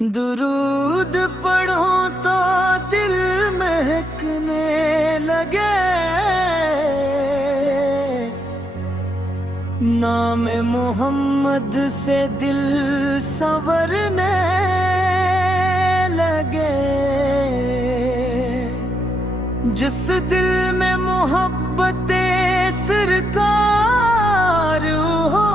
درود پڑھو تو دل مہکنے لگے، نام محمد سے دل سنورنے لگے۔ جس دل میں محبت سرکار ہو،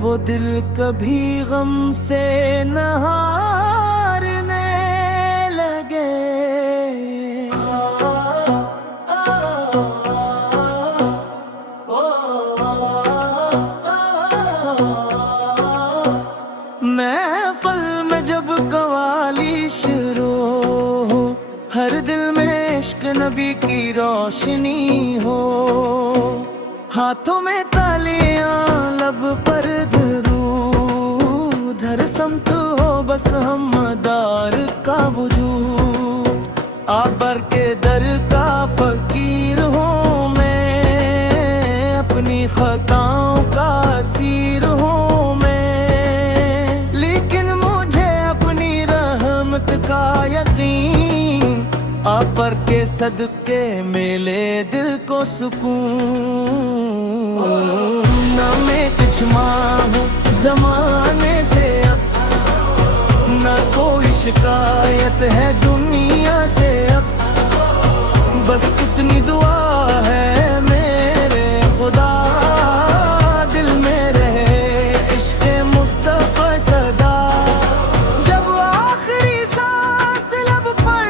وہ دل کبھی غم سے نہ ہارنے لگے۔ محفل میں جب قوالی شروع ہو، ہر دل میں عشق نبی کی روشنی ہو، ہاتھوں میں تالیاں لب پر درود، ہر سمت ہو بس ہمدار کا وجود۔ آپ بر کے در کا فقیر ہوں میں، اپنی خطاؤں کا اسیر ہوں میں، لیکن مجھے اپنی رحمت کا یقین، آپ پر کے صدقے ملے دل کو سکون۔ نہ میں کچھ مانگوں زمانے سے اب، نہ کوئی شکایت ہے دنیا سے اب، بس اتنی دعا ہے میرے خدا، دل میں رہے عشق مصطفیٰ صدا۔ جب آخری سانس لب پر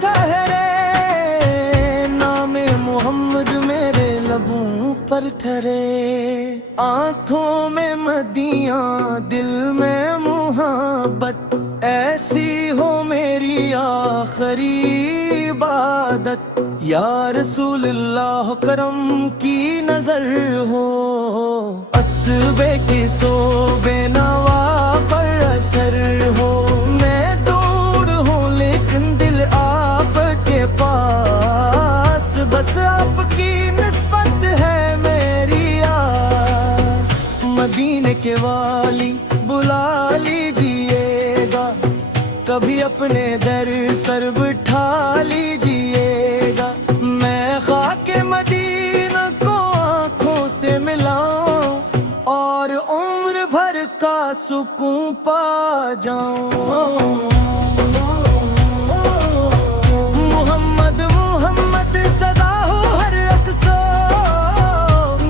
ٹھہرے، نام محمد میرے لبوں پر ٹھہرے، آنکھوں میں مدیاں دل میں محبت، ایسی ہو میری آخری عبادت۔ یا رسول اللہ کرم کی نظر ہو، اسبے کی صوبے نوا پر اثر ہو، میں دور ہوں لیکن دل آپ کے پاس، بس آپ کی نسبت ہے میری آس۔ مدینے کے والی بلا لیجئے گا، کبھی اپنے در پر بٹھا لیجئے گا، میں خاک مدینہ کو آنکھوں سے ملاؤں، اور عمر بھر کا سکون پا جاؤں۔ محمد محمد صدا ہو ہر اقصا،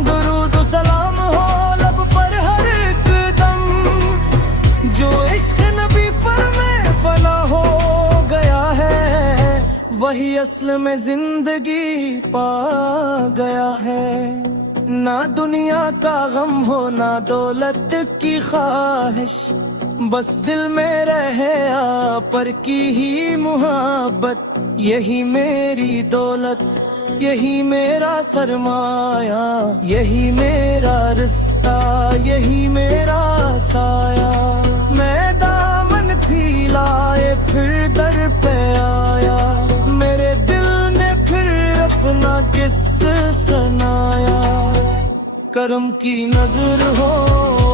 درود و سلام ہو لب پر ہر ایک دم، جو عشق نبی فرمے فنا ہو گیا ہے، وہی اصل میں زندگی پا گیا ہے۔ نہ دنیا کا غم ہو نہ دولت کی خواہش، بس دل میں رہے آپ پر کی ہی محبت، یہی میری دولت، یہی میرا سرمایہ، یہی میرا رستہ، یہی میرا سایہ۔ میں دامن پھیلائے پھر در پہ آیا، میرے دل نے پھر اپنا کس سنایا۔ کرم کی نظر ہو